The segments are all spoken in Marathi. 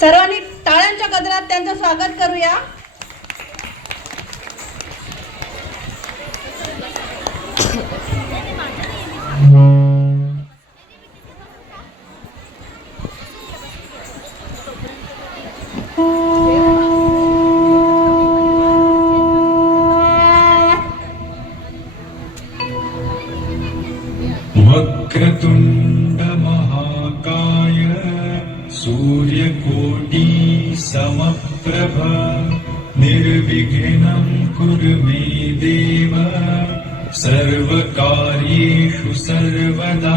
सर्वांनी टाळ्यांच्या गजरात त्यांचं स्वागत करूया. वक्रतुंड सूर्यकोटि समप्रभ निर्विघ्नं कुरु मे देव सर्वकार्येषु सर्वदा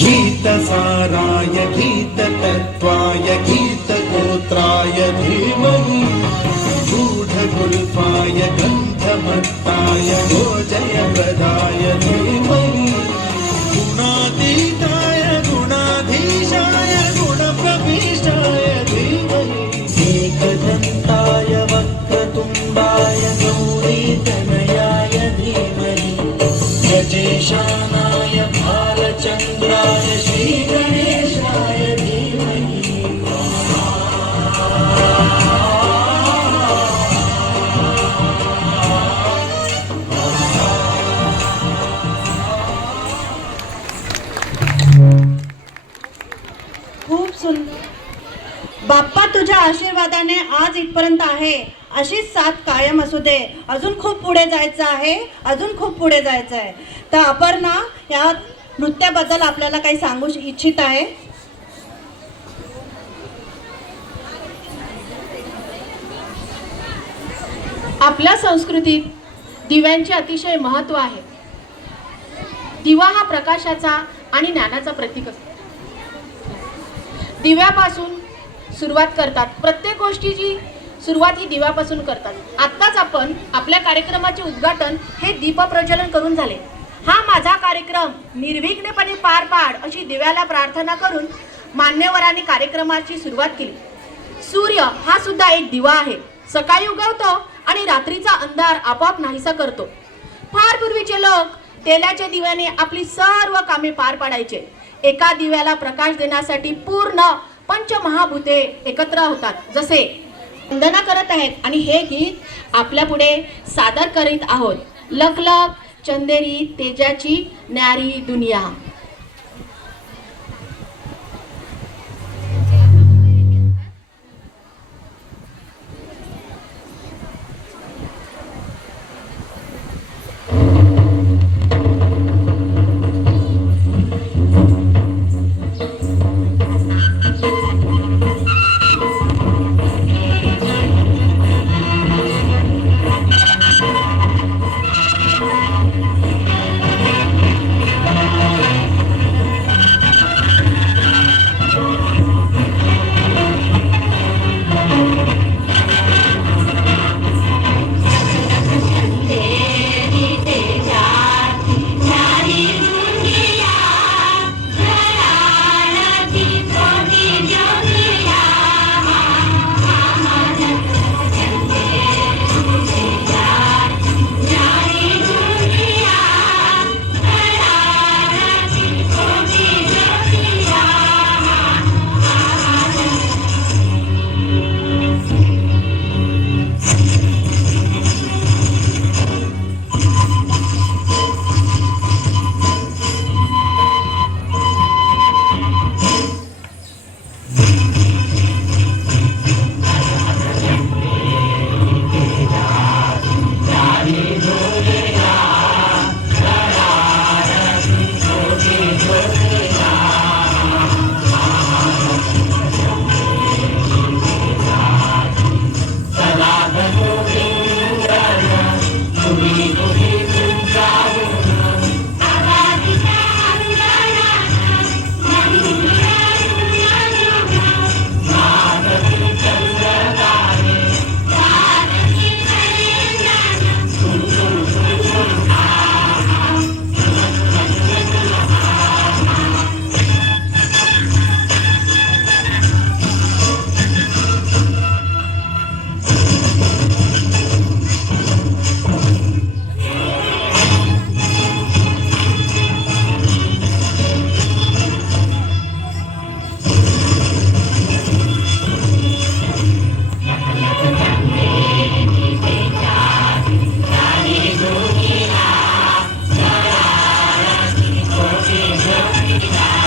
गीतसाराय गीततत्त्वाय गीतगोत्राय धीमहि गूढगुल्फाय गन्धमत्ताय गोजयप्रदाय धीमहि तुझ्या आशीर्वादाने आज इथपर्यंत आहे. अशीच साथ कायम असू दे. अजून खूप पुढे जायचं आहे. अजून खूप पुढे जायचं आहे. तर अपर्णा या नृत्याबद्दल आपल्याला काही सांगू इच्छित आहे? आपल्या संस्कृतीत दिव्यांचे अतिशय महत्त्व आहे. दिवा हा प्रकाशाचा आणि ज्ञानाचा प्रतीक असतो. दिव्यापासून सुरुवात करतात. प्रत्येक गोष्टीची सुरुवात ही दिव्यापासून करतात. आत्ताच आपण आपल्या कार्यक्रमाचे उद्घाटन हे दीपप्रज्वलन करून झाले. हा माझा कार्यक्रम निर्विघ्नपणे पार पाड अशी दिव्याला प्रार्थना करून मान्यवरांनी कार्यक्रमाची सुरुवात केली. सूर्य हा सुद्धा एक दिवा आहे. सकाळी उगवतो आणि रात्रीचा अंधार आपोआप नाहीसा करतो. फार पूर्वीचे लोक तेलाच्या दिव्याने आपली सर्व कामे पार पाडायचे. एका दिव्याला प्रकाश देण्यासाठी पूर्ण पंचमहाभूते एकत्र होतात. जसे वंदना करत आहेत आणि हे गीत आपल्या पुढे सादर करीत आहोत. लख लख चंदेरी तेजाची न्यारी दुनिया. Thank you.